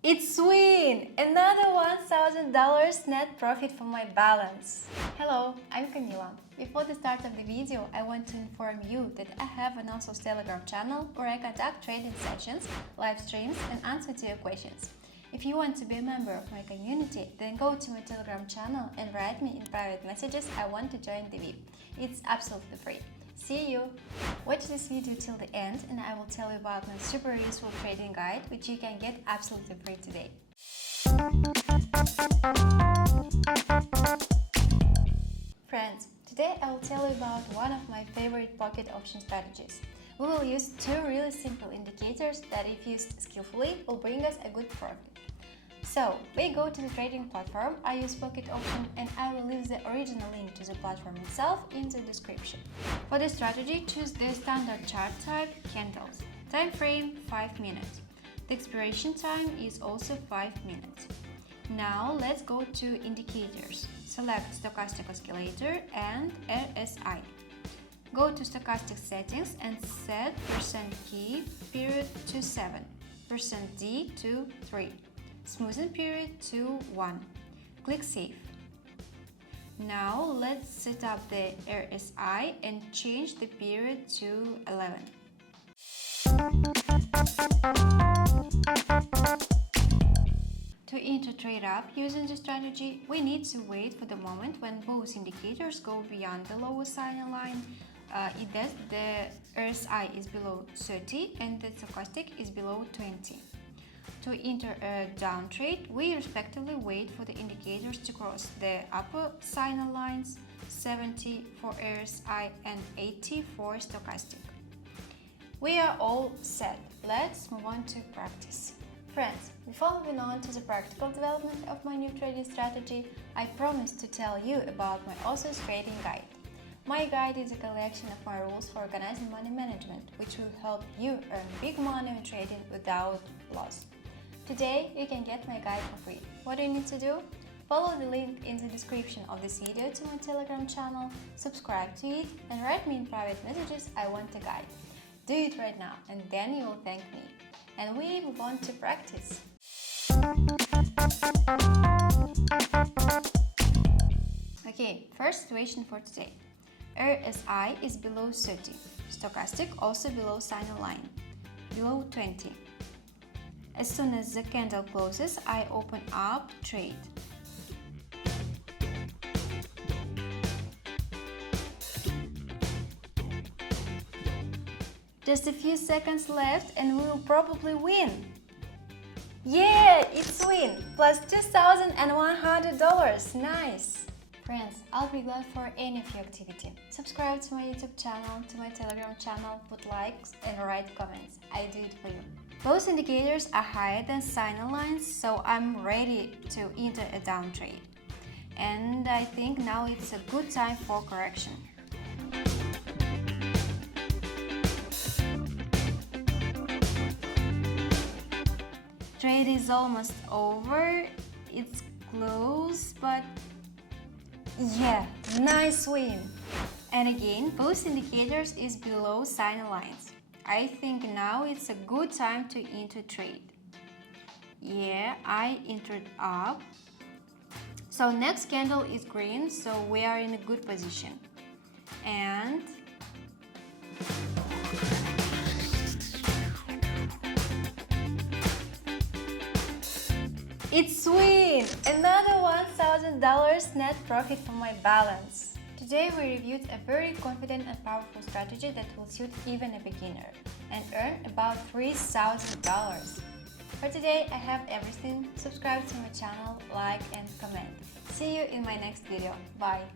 It's win! Another $1,000 net profit from my balance. Hello, I'm Camila. Before the start of the video, I want to inform you that I have an also Telegram channel where I conduct trading sessions, live streams and answer to your questions. If you want to be a member of my community, then go to my Telegram channel and write me in private messages I want to join the VIP. It's absolutely free. See you! Watch this video till the end and I will tell you about my super useful trading guide which you can get absolutely free today. Friends, today I will tell you about one of my favorite pocket option strategies. We will use two really simple indicators that if used skillfully will bring us a good profit. So, we go to the trading platform, I use Pocket Option and I will leave the original link to the platform itself in the description. For the strategy, choose the standard chart type, candles. Time frame 5 minutes. The expiration time is also 5 minutes. Now let's go to indicators. Select Stochastic Oscillator and RSI. Go to Stochastic settings and set %key period to 7, %d to 3. Smoothing period to 1. Click Save. Now let's set up the RSI and change the period to 11. To enter trade up using the strategy, we need to wait for the moment when both indicators go beyond the lower sign line. The RSI is below 30 and the stochastic is below 20. To enter a down trade, we respectively wait for the indicators to cross the upper signal lines, 70 for RSI and 80 for stochastic. We are all set. Let's move on to practice. Friends, before moving on to the practical development of my new trading strategy, I promised to tell you about my author's trading guide. My guide is a collection of my rules for organizing money management, which will help you earn big money in trading without loss. Today, you can get my guide for free. What do you need to do? Follow the link in the description of this video to my Telegram channel, subscribe to it, and write me in private messages I want a guide. Do it right now, and then you will thank me. And we move on to practice. Okay, first situation for today. RSI is below 30, stochastic also below signal line, below 20. As soon as the candle closes, I open up trade. Just a few seconds left and we will probably win. Yeah, it's win! Plus $2,100. Nice! Friends, I'll be glad for any of your activity. Subscribe to my YouTube channel, to my Telegram channel, put likes and write comments. I do it for you. Both indicators are higher than signal lines, so I'm ready to enter a down trade. And I think now it's a good time for correction. Trade is almost over. It's close, but yeah, nice win! And again, both indicators is below signal lines. I think now it's a good time to enter trade. Yeah, I entered up. So next candle is green, so we are in a good position. And it's win! Another $1,000 net profit from my balance. Today we reviewed a very confident and powerful strategy that will suit even a beginner and earn about $3,000. For today I have everything. Subscribe to my channel, like and comment. See you in my next video. Bye!